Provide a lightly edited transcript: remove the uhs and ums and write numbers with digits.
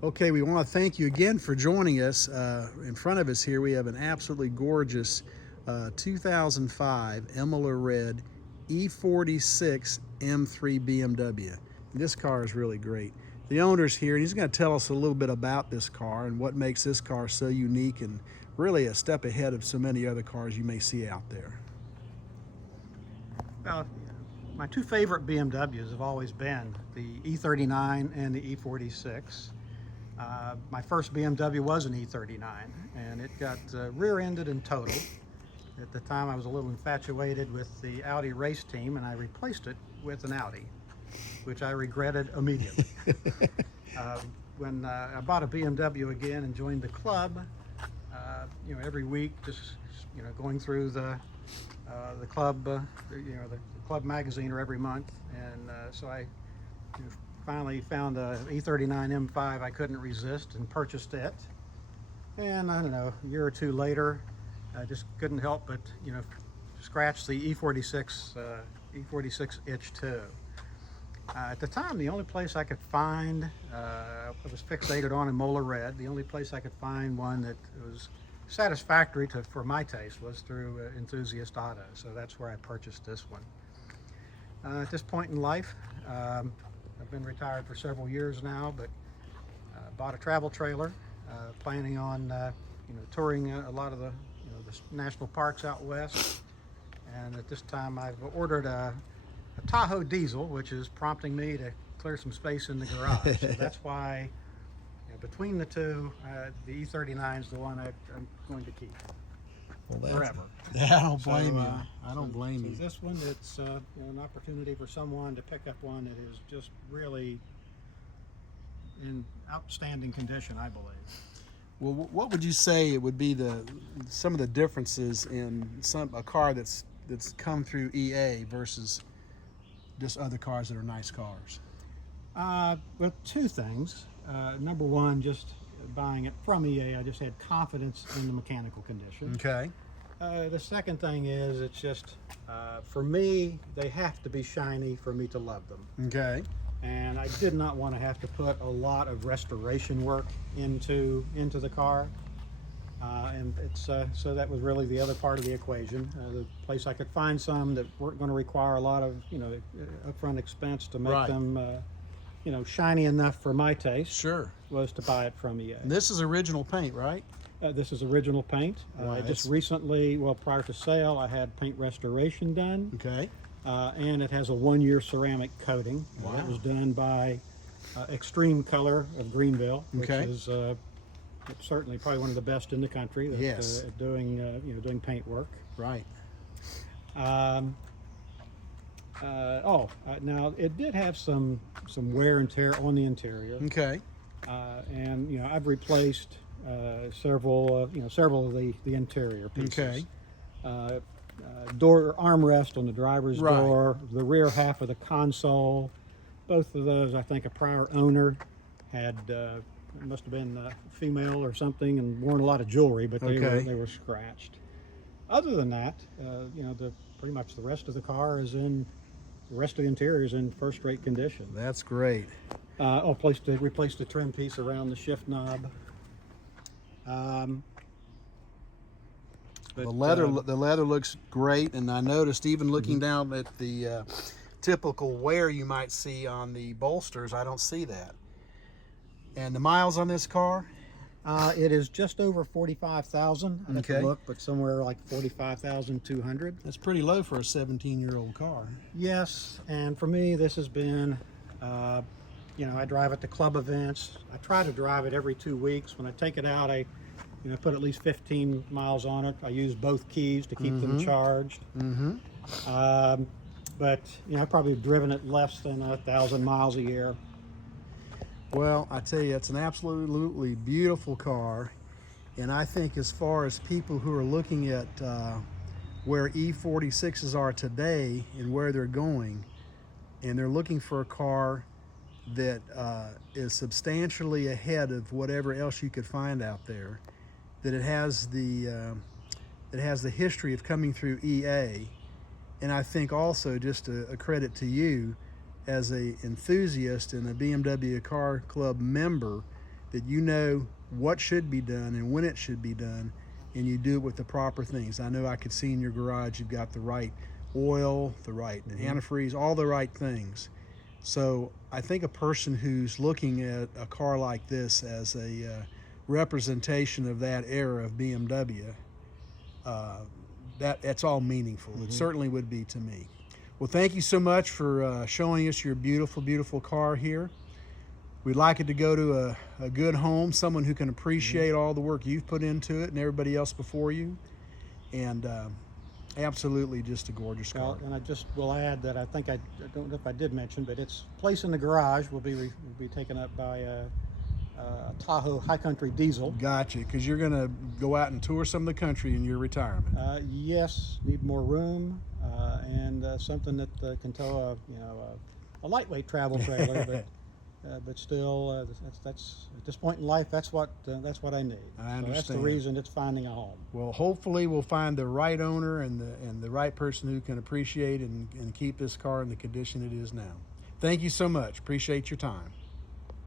Okay, we want to thank you again for joining us. In front of us here, we have an absolutely gorgeous 2005 Imola RED E46 M3 BMW. This car is really great. The owner's here, and he's going to tell us a little bit about this car and what makes this car so unique and really a step ahead of so many other cars you may see out there. Well, my two favorite BMWs have always been the E39 and the E46. My first BMW was an E39, and it got rear-ended and totaled. At the time, I was a little infatuated with the Audi race team, and I replaced it with an Audi, which I regretted immediately. When I bought a BMW again and joined the club, every week, just going through the club, the club magazine, or every month, and so I finally found a E39 M5 I couldn't resist and purchased it. And I don't know, a year or two later, I just couldn't help but scratch the E46 itch too. At the time, the only place I could find, I was fixated on Imola RED. The only place I could find one that was satisfactory for my taste was through Enthusiast Auto. So that's where I purchased this one. At this point in life, I've been retired for several years now, but bought a travel trailer, planning on touring a lot of the national parks out west. And at this time, I've ordered a Tahoe diesel, which is prompting me to clear some space in the garage. So that's why, between the two, the E39 is the one I'm going to keep forever. I don't blame you. I don't blame you. So this one, it's an opportunity for someone to pick up one that is just really in outstanding condition, I believe. Well, what would you say it would be some of the differences in a car that's come through EA versus just other cars that are nice cars? Well, two things. Number one, just buying it from EA, I just had confidence in the mechanical condition. Okay. The second thing is, it's just, for me, they have to be shiny for me to love them. Okay. And I did not want to have to put a lot of restoration work into the car. And it's so that was really the other part of the equation. The place I could find some that weren't going to require a lot of upfront expense to make them shiny enough for my taste. Sure. Was to buy it from EA. And this is original paint, right? This is original paint. Right. Just recently, well, prior to sale, I had paint restoration done. Okay. And it has a 1-year ceramic coating. Wow. That was done by Extreme Color of Greenville, which is certainly probably one of the best in the country at doing paint work. Right. Now it did have some wear and tear on the interior. Okay. And I've replaced several of the interior pieces. Okay. Door armrest on the driver's door, the rear half of the console. Both of those, I think, a prior owner had must have been female or something and worn a lot of jewelry, but they were scratched. Other than that, pretty much the rest of the car is in. The rest of the interior is in first-rate condition. That's great. Replaced the trim piece around the shift knob. The leather looks great, and I noticed even looking down at the typical wear you might see on the bolsters, I don't see that. And the miles on this car? It is just over 45,000. I have to look, but somewhere like 45,200. That's pretty low for a 17-year-old car. Yes, and for me, this has been, I drive it to club events. I try to drive it every 2 weeks. When I take it out, I put at least 15 miles on it. I use both keys to keep them charged. But I've probably driven it less than 1,000 miles a year. Well, I tell you, it's an absolutely beautiful car, and I think as far as people who are looking at where E46s are today and where they're going, and they're looking for a car that is substantially ahead of whatever else you could find out there, that it has the history of coming through EA, and I think also just a credit to you as a enthusiast and a BMW Car Club member, that you know what should be done and when it should be done, and you do it with the proper things. I know I could see in your garage you've got the right oil, the right antifreeze, all the right things. So I think a person who's looking at a car like this as a representation of that era of BMW, that's all meaningful. It certainly would be to me. Well, thank you so much for showing us your beautiful, beautiful car here. We'd like it to go to a good home, someone who can appreciate all the work you've put into it and everybody else before you. And absolutely just a gorgeous car. Well, and I just will add that I think I don't know if I did mention, but its place in the garage will be taken up by a Tahoe High Country diesel. Gotcha, because you're going to go out and tour some of the country in your retirement. Yes, need more room and something that can tow a lightweight travel trailer, but still, that's at this point in life, that's what I need. I understand. So that's the reason it's finding a home. Well, hopefully we'll find the right owner and the right person who can appreciate and keep this car in the condition it is now. Thank you so much. Appreciate your time.